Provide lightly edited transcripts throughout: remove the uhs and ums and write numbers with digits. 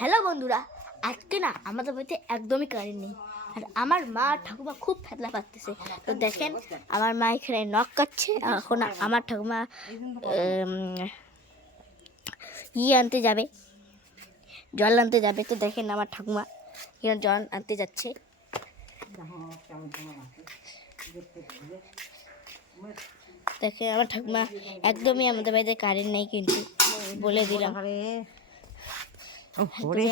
Hello বন্ধুরা, আজকে না আমাদের বাড়িতে একদমই কারেন্ট নেই। আর আমার মা ঠাকুমা খুব ফেতলা পাচ্ছে। তো দেখেন আমার মা এখানে নখ কাটছে। এখন আমার ঠাকুমা আনতে যাবে, জল আনতে যাবে। তো দেখেন আমার ঠাকুমা এখানে জল আনতে যাচ্ছে। দেখেন আমার ঠাকুমা একদমই আমাদের বাড়িতে কারেন্ট নেই, কিন্তু বলে দিলাম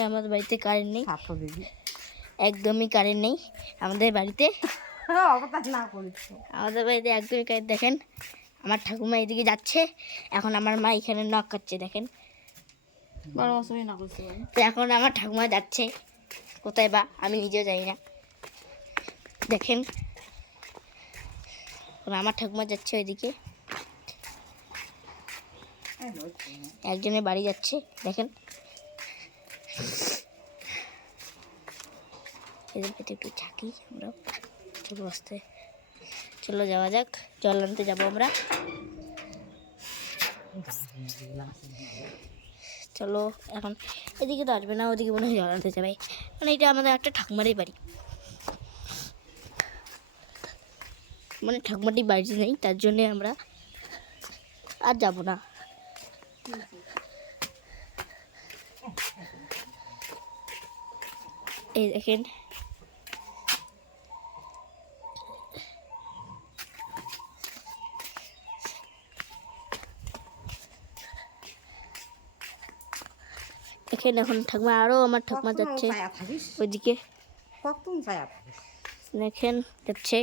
আমাদের বাড়িতে কারেন্ট নেই, একদমই কারেন্ট নেই আমাদের বাড়িতে। আমাদের বাড়িতে একদমই কারেন্ট। দেখেন আমার ঠাকুমা এদিকে যাচ্ছে, এখন আমার মা এখানে নখ কাটছে। দেখেন তো এখন আমার ঠাকুমা যাচ্ছে কোথায় বা, আমি নিজেও জানি না। দেখেন আমার ঠাকুমা যাচ্ছে ওইদিকে, একজনের বাড়ি যাচ্ছে। দেখেন এদের পেটে একটু থাকি আমরা। চলো আসতে, চলো যাওয়া যাক, জল আনতে যাবো আমরা। চলো এখন এদিকে তো আসবে না, ওদিকে মনে হয় জল আনতে যাবে। মানে এটা আমাদের একটা ঠাকুমারই বাড়ি, মানে ঠাকুমাটি বাড়িতে নেই, তার জন্যে আমরা আর যাব না। এই দেখেন দেখেন এখন ঠাকুমা, আরও আমার ঠাকুমা যাচ্ছে ওইদিকে। দেখেন যাচ্ছে।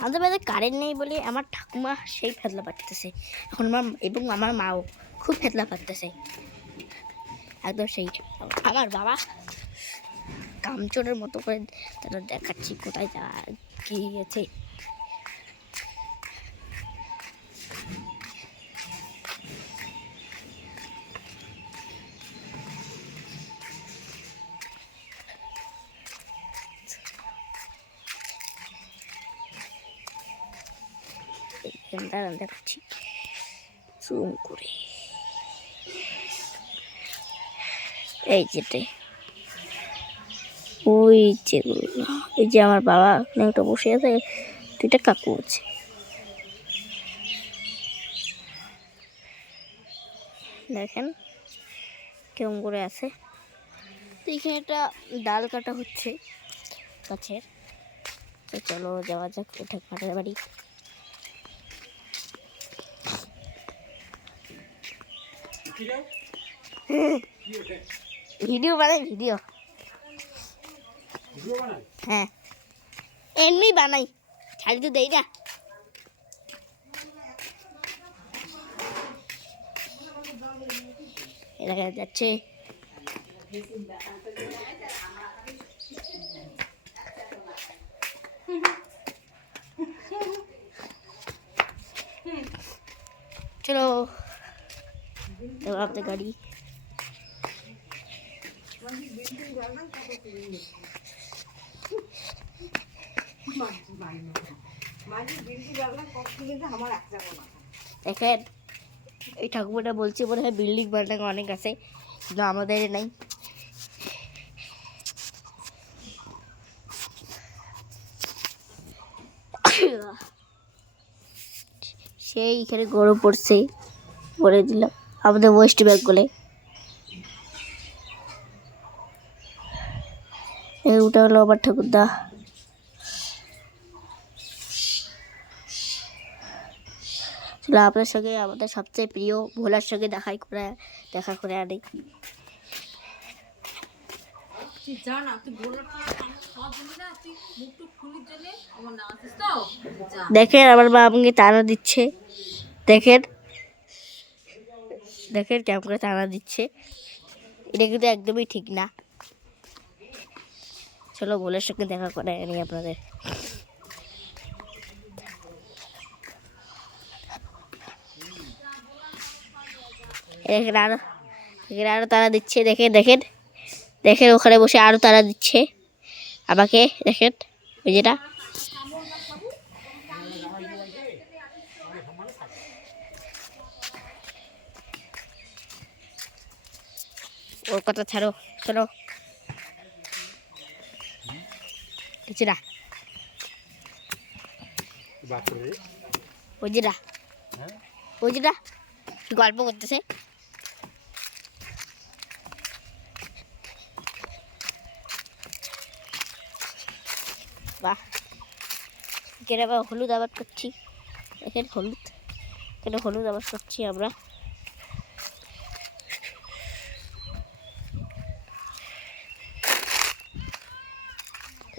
আমাদের বাড়িতে কারেন্ট নেই বলে আমার ঠাকুমা সেই ফেতলা পাঠতেছে এখন। এবং আমার মাও খুব ফেতলা পাঠতেছে একদম সেই। আমার বাবা কামচোরের মতো করে তারা দেখাচ্ছি কোথায় যা কি গেছে। দেখাচ্ছি জুম করে, এই যেটা, ওই যেগুলো, এই যে আমার বাবা ওখানে একটা বসে আছে, দুইটা কাকু আছে। দেখেন কেমন করে আছে। তো এখানে একটা ডাল কাটা হচ্ছে গাছের। তো চলো যাওয়া যাক ওটা কাটার বাড়ি। ভিডিও বানাই, ভিডিও হ্যাঁ এমনি বানাই, ছাড়ি তো দেই না। এটা যাচ্ছে চলো আপনার গাড়ি। দেখেন এই ঠাকুরটা বলছে মনে হয় বিল্ডিং বানানো অনেক আছে, কিন্তু আমাদের নাই। সেই এখানে গরম পড়ছে বলে দিলাম, আমাদের ওয়েস্ট বেঙ্গলে। ওটা হলো আমার ঠাকুরদা। চলো আপনার সঙ্গে আমাদের সবচেয়ে প্রিয় ভোলার সঙ্গে দেখা করে আনি। দেখেন আমার মা আমাকে টানা দিচ্ছে, দেখেন দেখেন কেমন করে টানা দিচ্ছে। এটা কিন্তু একদমই ঠিক না। চলো ভোলার সঙ্গে দেখা করে আনি আপনাদের। এখানে আরো তারা দিচ্ছে, দেখেন দেখেন দেখেন ওখানে বসে আরো তারা দিচ্ছে আমাকে। দেখেন ওই যেটা, ওর কথা ছাড়ো, চলো কিছু না। ওই যে না, ওই যে না গল্প করতেছে। বাহ, এখানে আবার হলুদ আবাদ করছি। এখানে হলুদ আবাদ করছি আমরা।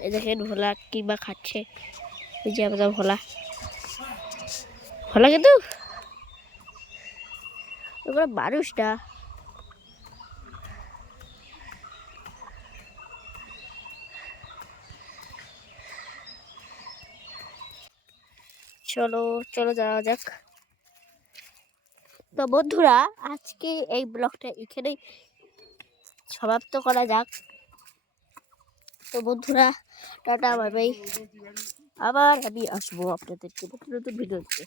এই দেখেন ভোলা কিংবা খাচ্ছে, এই যে আমাদের ভোলা কিন্তু ওগুলো মানুষ না। চলো চলো যাওয়া যাক। তো বন্ধুরা, আজকে এই ব্লগটা এখানেই সমাপ্ত করা যাক। তো বন্ধুরা, টাটা বাই বাই। আবার আমি আসবো আপনাদেরকে নতুন নতুন ভিডিও দিতে।